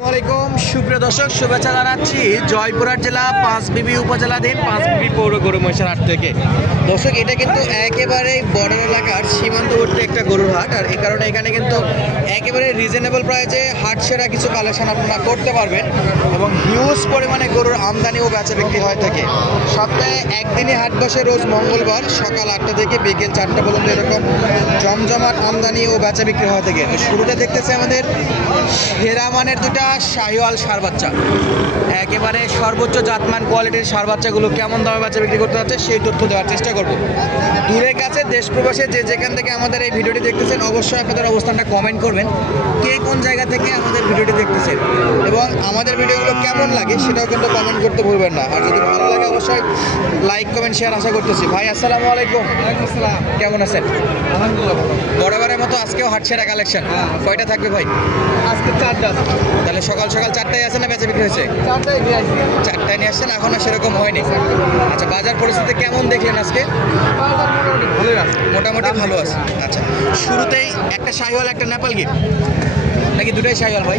আসসালামাইকুম সুপ্রিয় দর্শক, শুভেচ্ছা জানাচ্ছি জয়পুরহাট জেলা পাঁচবিবি উপজেলাধীন, পাঁচ পাঁচবিবি পৌর গরু মহিষার হাট থেকে। দর্শক, এটা কিন্তু একেবারে বর্ডার এলাকার সীমান্তবর্তী একটা গরুর হাট, আর এই কারণে এখানে কিন্তু একেবারে রিজনেবল প্রাইজে হাট সেরা কিছু কালেকশন আপনারা করতে পারবেন এবং হিউজ পরিমাণে গরুর আমদানি ও বেচা বিক্রি হয়ে থাকে। সপ্তাহে একদিনই হাট বসে রোজ মঙ্গলবার সকাল আটটা থেকে বিকেল চারটা পর্যন্ত এরকম জমজমাট আমদানি ও বেচা বিক্রি হয়ে থাকে। তো শুরুতে দেখতেছি আমাদের সেরা মানের দুটা শাহিওয়াল সার বাচ্চা। একেবারে সর্বোচ্চ জাতমান কোয়ালিটির সার বাচ্চাগুলো কেমন দামে বাচ্চা বিক্রি করতে হচ্ছে সেই তথ্য দেওয়ার চেষ্টা করব। দূরে কাছে দেশ প্রবাসে যে যেখান থেকে আমাদের এই ভিডিওটি দেখতেছেন অবশ্যই আপনাদের অবস্থানটা কমেন্ট করবেন। কে কোন জায়গা থেকে আমাদের ভিডিওটি দেখতেছেন এবং আমাদের ভিডিওগুলো কেমন লাগে সেটাও কিন্তু কমেন্ট করতে ভুলবেন না। আর যদি ভালো লাগে অবশ্যই লাইক কমেন্ট শেয়ার আশা করতেছি। ভাই আসসালামু আলাইকুম। কেমন আছেন? আলহামদুলিল্লাহ বরাবরের মতো আজকেও হাট সেরা কালেকশন হ্যাঁ। কয়টা থাকবে ভাই? আজকে চারটা আছে। তাহলে সকাল সকাল চারটায় আছে না বেচা বিক্রি হয়েছে? চারটায় নিয়ে আসছেন এখনও সেরকম হয়নি। আচ্ছা বাজার পরিস্থিতি কেমন দেখলেন আজকে? মোটামুটি ভালো আছে। আচ্ছা শুরুতেই একটা শাহিওয়াল একটা নেপাল গিট নাকি দুটাই শাহিওয়াল ভাই?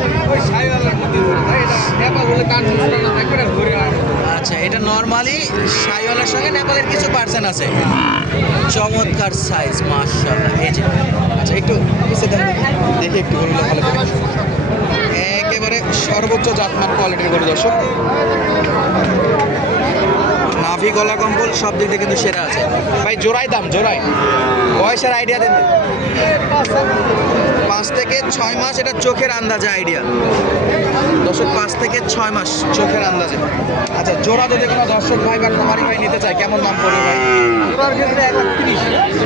আচ্ছা এটা নর্মালি শাহিওয়ালের সঙ্গে নেপালের কিছু পার্সেন্ট আছে। চমৎকার সাইজ মাশাআল্লাহ। এই যে আচ্ছা একটু দেখি। একটু ভালো জাতমান কোয়ালিটির গরু দর্শক। নাভি গলা কম্বল সব দিক দিয়ে কিন্তু সেরা আছে। ভাই জোড়াই দাম জোড়াই। বয়সের আইডিয়া দেন। পাঁচ থেকে ছয় মাস এটা চোখের আন্দাজে আইডিয়া দর্শক পাঁচ থেকে ছয় মাস চোখের আন্দাজে। আচ্ছা জোড়া যদি কোনো দর্শক ভাই বা কুমারী ভাই নিতে চায় কেমন দাম পড়বে ভাই? এক লাখ তিরিশ।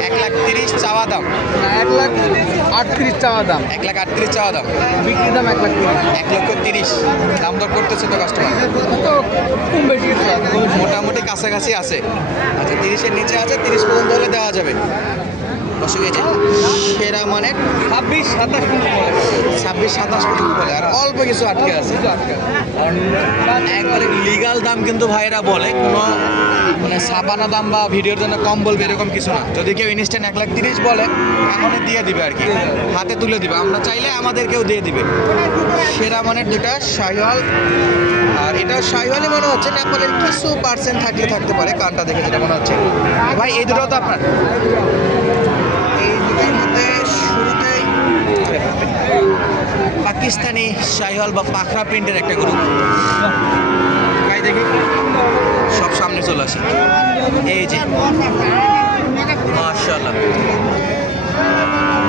এক লাখ তিরিশ চাওয়া দাম। এক লাখ আটত্রিশ চাওয়া দাম। এক লাখ আটত্রিশ চাওয়া দাম। বিক্রি দাম এক লাখ এক লক্ষ তিরিশ। দাম দর করতেছে তো কাস্টমার কম বেশি মোটামুটি কাছাকাছি আছে। আচ্ছা তিরিশের নিচে আছে তিরিশ পর্যন্ত হলে দেওয়া যাবে। এই সেরা মানে ছাব্বিশ সাতাশ ছাব্বিশ সাতাশ পর্যন্ত বলে আর অল্প কিছু আটকে আছে। একবারে লিগাল দাম কিন্তু ভাইরা বলে কোনো মানে ছাপানো দাম বা ভিডিওর জন্য কম বলবে এরকম কিছু না। যদি কেউ ইনস্ট্যান্ট এক লাখ তিরিশ বলে এখনই দিয়ে দিবে আর কি। হাতে তুলে দিবে। আমরা চাইলে আমাদেরকেও দিয়ে দিবে। সেরা মানের দুটা শাহিওয়াল। আর এটা শাহিওয়ালই মনে হচ্ছে নেপালের কিছু পার্সেন্ট থাকলে থাকতে পারে কানটা দেখে যেটা মনে হচ্ছে। ভাই এই দুটো তো আপনার? পাকিস্তানি শাহিওয়াল বা পাখরা প্রিন্টের একটা গ্রুপ গাই দেখি। সব সামনে চলে আসে। এই যে। মাশাআল্লাহ।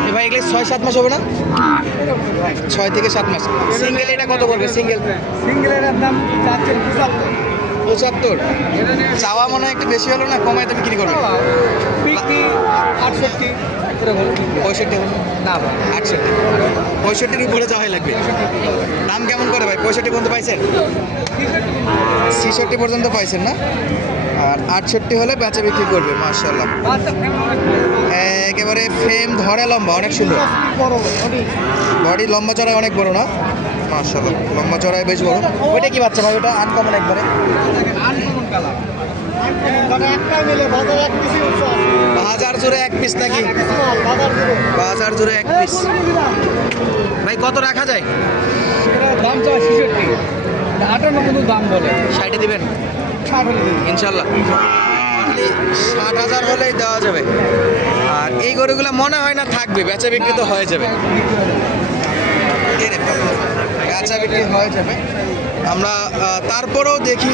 এ ভাই ছয়, সাত মাস হবে না? ছয় থেকে সাত মাস। সিঙ্গেল এটা কত করবে সিঙ্গেল সিঙ্গেলের দাম পঁচাত্তর। পঁচাত্তর চাওয়া মনে হয় একটু বেশি হলো না, কমায় তুমি বিক্রি করবে? আটষট্টি। এরকম। পঁয়ষট্টি না ভাই আটষট্টি। পঁয়ষট্টির উপরে চাওয়াই লাগবে। দাম কেমন করে ভাই? পঁয়ষট্টি পর্যন্ত পাইছেন? ছিষট্টি পর্যন্ত পাইছেন না? আর আটষট্টি হলে বেচা বিক্রি করবে মার্শাল্লাহ বাচ্চা একেবারে ফ্রেম ধরে লম্বা অনেক সুন্দর। বড় লম্বা চড়াই অনেক বড় না? মার্শাল্লাহ লম্বা চড়াই বেশ বড়। ওইটা কি বাচ্চা ভাই ওটা? আনকমন একবারে। Uncommon colour. মানে একটা মিলে বাজার এক পিসি বাজার জুড়ে এক পিস নাকি? বাজার জুড়ে এক পিস ভাই কত রাখা যায়? দাম চাওয়া ছেষট্টি। আটান্ন পর্যন্ত দাম বলে। ষাটে দিবেন ইনশাল্লাহ। ষাট হাজার হলেই দেওয়া যাবে। আর এই গরুগুলো মনে হয় না থাকবে বেচা বিক্রি তো হয়ে যাবে। বেচা বিক্রি হয়ে যাবে। আমরা তারপরেও দেখি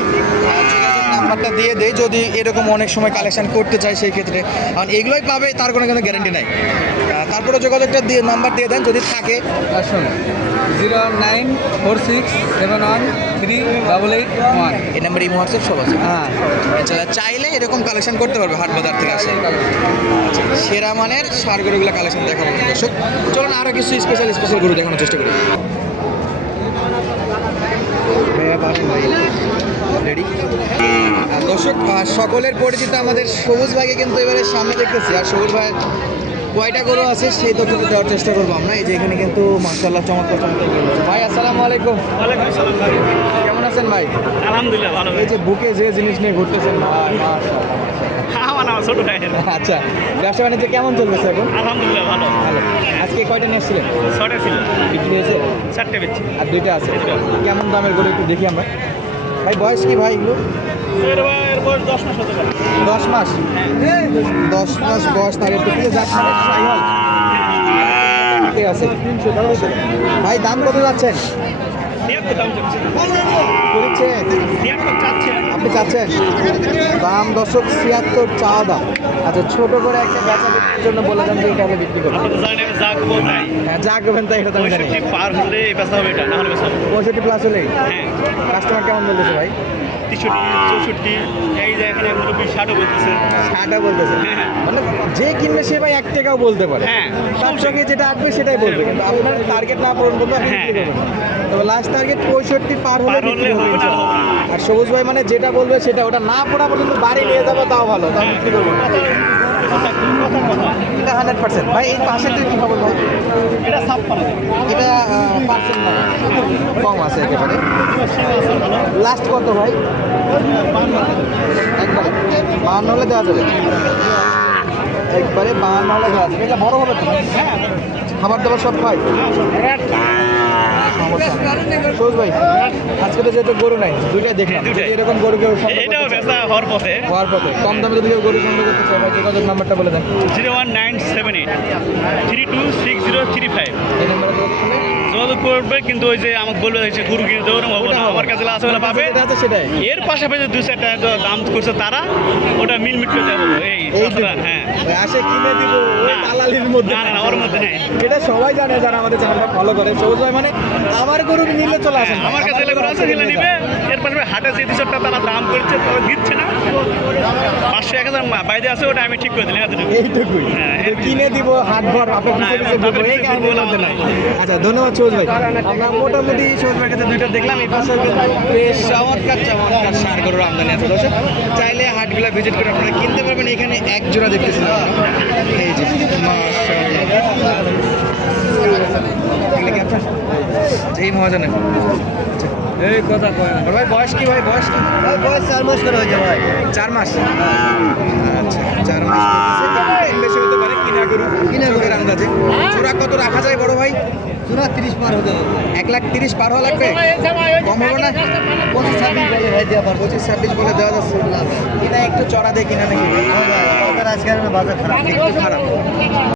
নাম্বারটা দিয়ে দেয় যদি এরকম অনেক সময় কালেকশন করতে চাই সেই ক্ষেত্রে। কারণ এগুলোই পাবে তার কোনো কোনো গ্যারেন্টি নাই। তারপরে যোগাযোগটা দিয়ে নাম্বার দিয়ে দেন যদি থাকে। আসুন zero nine four six seven one three double eight one. এই নাম্বার এই হোয়াটসঅ্যাপ সব আছে। হ্যাঁ এছাড়া চাইলে এরকম কালেকশন করতে পারবে হাট বাজার থেকে আসে। সেরা মানের সার গরুগুলো কালেকশন দেখাবো। দর্শক চলুন আরও কিছু স্পেশাল স্পেশাল গরু দেখানোর চেষ্টা করি। দর্শক সকলের পরিচিত আমাদের সবুজ ভাইকে কিন্তু এবারে সামনে দেখতেছি। আর সবুজ ভাই কয়টা গরু আছে সেই তথ্যটা দেওয়ার চেষ্টা করব আমরা। এই যে এখানে কিন্তু মার্শাল্লাহ চমৎকার চমৎকার। ভাই আসসালামু আলাইকুম। কেমন আছেন ভাই? আলহামদুলিল্লাহ ভালো এই যে বুকে যে জিনিস নিয়ে ঘুরতেছেন ভাই মাশাআল্লাহ। হ্যাঁ ছোট আচ্ছা ব্যবসা বাণিজ্য কেমন চলতেছে এখন? আলহামদুলিল্লাহ ভালো। ভালো। আজকে কয়টা নিয়ে এসেছিলেন? ছটা ছিল। বিক্রি হয়েছে? চারটে বেচছি আর দুইটা আছে। কেমন দামের গরু একটু দেখি আমরা। ভাই বয়স কি ভাই এগুলো? দশ মাস হতে পারে। দশ মাস? দশ মাস বয়স তার একটু আছে ভাই দাম কত যাচ্ছেন? আপনি চাচ্ছেন? দাম দশক ছিয়াত্তর চাওয়া দাম। আচ্ছা ছোট করে একটা বেচা বিক্রির জন্য বলে দেন যে এটা হলে বিক্রি করব তো আমি হ্যাঁ যা করবেন তাই এটা তো জানি পঁয়ষট্টি পার। হলে বেচা হবে এটা না হলে বেচা হবে না। পঁয়ষট্টি প্লাস হলেই? হ্যাঁ কাস্টমার কেমন বলতেছে ভাই? তেষট্টি চৌষট্টি এই যে এখানে মুরব্বী ষাটও বলতেছে। মানে যে কিনবে সে ভাই এক টাকাও বলতে পারে। হ্যাঁ। তার সঙ্গে যেটা আসবে সেটাই বলবে। কিন্তু আপনার টার্গেট না পূরণ করতে আপনি হ্যাঁ। তবে লাস্ট টার্গেট পঁয়ষট্টি পার হলে আর সবুজ ভাই মানে যেটা বলবে সেটা ওটা না পড়া পর্যন্ত বাড়ি নিয়ে যাব তাও ভালো। তাও হ্যাঁ, বিক্রি করব? এটা হান্ড্রেড পার্সেন্ট ভাই এই কি খবর ভাই? এটা পার্সেন্ট কম আছে একেবারে। লাস্ট কত ভাই? একবারে। বাহান্ন হলে দেওয়া যাবে। একবারে বাহান্ন হলে দেওয়া যাবে। এটা বড় হবে তো? খাবার দাবার সব খাই সবুজ ভাই আজকে তো যেহেতু গরু নাই দুইটাই দেখলাম। এরকম গরু কেউ এটাও করতে হওয়ার পথে। হওয়ার পথে। কম দামে যদি কেউ গরু সংগ্রহ করতে চায় ভাই যোগাযোগ নাম্বারটা বলে দেন। Zero one nine seven eight. Three two six zero three five. এই নাম্বারে করবে কিন্তু ওই যে আমাকে বলবে যে গুরু কিনে দেবো আমার কাছে আছে ওগুলো পাবে। এর পাশাপাশি দু চার টাকা দাম করছে তারা ওটা মিল মিট করে দেবো এই হ্যাঁ। আসে কিনে দিব ওই না। দালালির মধ্যে। না, না, না, ওর মধ্যে নেই। এটা সবাই জানে যারা আমাদের চ্যানেলটা ফলো করে। সবুজ ভাই মানে আমার গরু নিলে চলে হ্যাঁ, আমার কাছে আছে নিবে। পাশাপাশি হাটে যে দুশোটা তারা দাম করছে তবে দিচ্ছে না পাঁচশো এক হাজার বাইরে আছে ওটা আমি ঠিক করে দিলাম এইটুকুই হ্যাঁ, কিনে দিব হাট ভর এই। আচ্ছা ধন্যবাদ সবুজ ভাই আমরা মোটামুটি সবুজ ভাইয়ের কাছে দুইটা দেখলাম এই পাশে বেশ চমৎকার চমৎকার সার গরুর আমদানি আছে দর্শক চাইলে হাটগুলা ভিজিট করে আপনারা কিনতে পারবেন এখানে এক জোড়া দেখতেছিলাম এই যে কি আচ্ছা, এই কথা কয় ভাই বয়স কি ভাই বয়স কি? বয়স চার মাস করে হয়েছে ভাই। চার মাস? আচ্ছা চার মাস। বেশি হতে পারে কিনা গরু কিনা গরু। চোখের আন্দাজে। চূড়া কত রাখা যায় বড় ভাই? চূড়া তিরিশ পার হতে হবে। এক লাখ তিরিশ পার হওয়া লাগবে? কম হবে না? পঁচিশ ছাব্বিশ বলে ভাই দেওয়া পারব। পঁচিশ ছাব্বিশ বলে দেওয়া যাচ্ছে। কিনা একটু চড়া দিয়ে কিনা নাকি? আজকাল বাজার খারাপ। খারাপ।